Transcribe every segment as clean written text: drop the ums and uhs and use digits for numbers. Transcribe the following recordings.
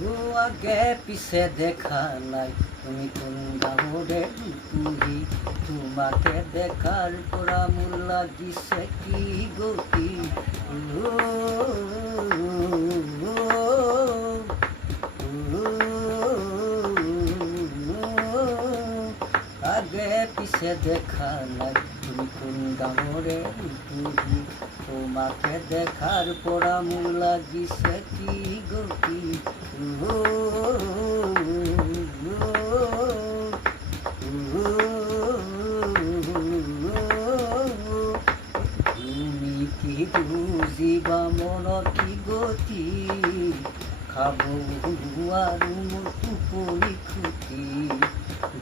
ও আগে পিছে দেখা নাই তুমি কোন গাঁৱৰে পুহি তোমাকে দেখাৰ পৰা মোৰ লাগিছে কি গতি আগে পিছে দেখা নাই তুমি কোন গাঁৱৰে পুহি তোমাকে দেখাৰ পৰা মোৰ লাগিছে কি গতি তুমি কি বুজিবা মনৰ কি গতি খাব আৰু মোৰ টোপনি খুটি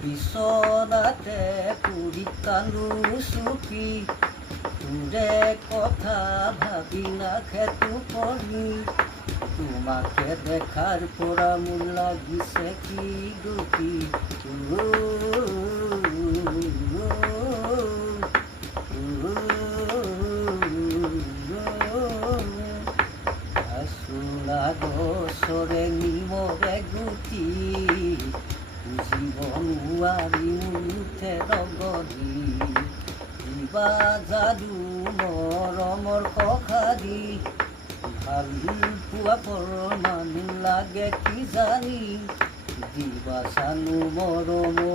বিচনাতে পৰি কান্দো চুপি তোৰে কথা ভাবি নাখে টোপনি তোমাকে দেখাৰ পৰা মোৰ লাগিছে কি গতি চোলা গছৰে নিমৰে গুটি জীৱন নোৱাৰি উঠে ৰগদি কিবা যাদু মৰমৰ সঁহাৰি ভাল পোৱা প্ৰমাণ লাগে কি জানি দিবা চানো মৰমৰ